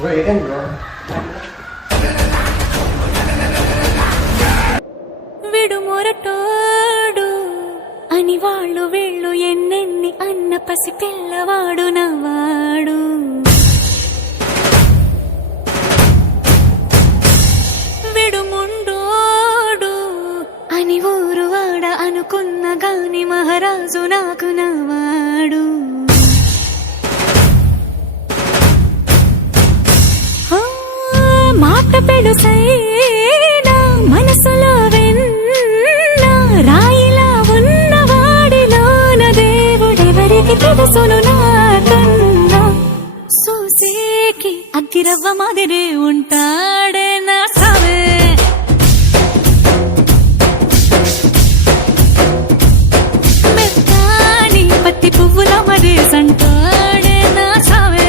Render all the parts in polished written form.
Bro, eating bro. విడుమొరటోడు అని వాళ్ళు వీళ్ళు ఎన్నెన్ని అన్న పసి పిల్లవాడు నవ్వాడు. విడుముండోడు అని ఊరు వాడ అనుకున్న గాని మహారాజు నాకు నవ్వాడు. మాట పెడుసైనా మనసులో వెన్న రాయిలా ఉన్నవాడిలోన దేవుడెవరికి తెలుసును నాకన్నా. సూసేకి అగ్గిరవ్వ మాదిరి ఉంటాడే నా సావే. మెత్తాని పత్తి పువ్వుల మరి సంటాడే నా సావే.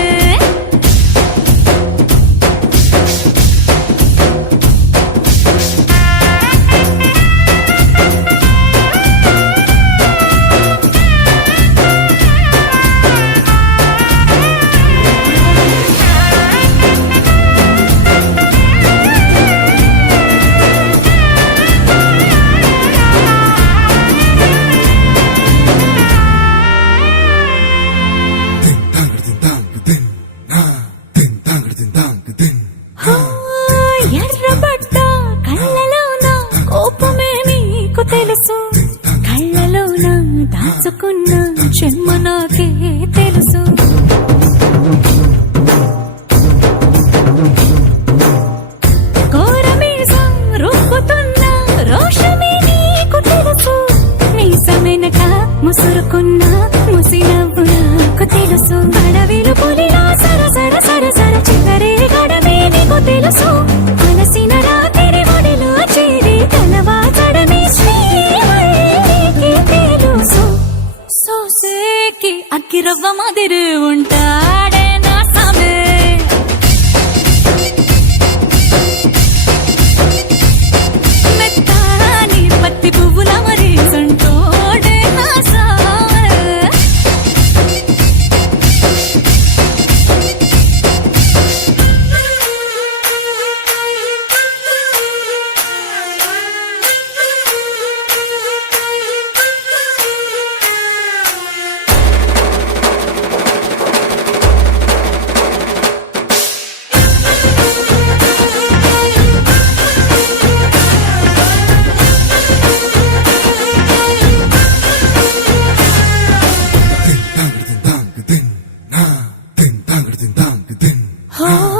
ఎర్రబడ్డ కళ్ళలోన కోపమే నీకు తెలుసు, కళ్ళలోన దాచుకున్న చెమ్మ నాకే తెలుసు. కోరమీసం రుక్కుతున్న రోషమే నీకు తెలుసు, మీసమెనక ముసురుకున్న ముసినవ్వు నాకు తెలుసు. అడవిలు పులిలా సరసర సరసర చివరే గడమే నీకు తెలుసు. అలసిన రాత్రి ఒడిలో చేరి తలవాచడమే శ్రీవల్లికి తెలుసు. సోసేకి అగ్గిరవ్వ మాదిరి ఉంటాడే నా సామే. మెత్తాని పత్తి పువ్వుల మరి సంటోడే నా సామే. Oh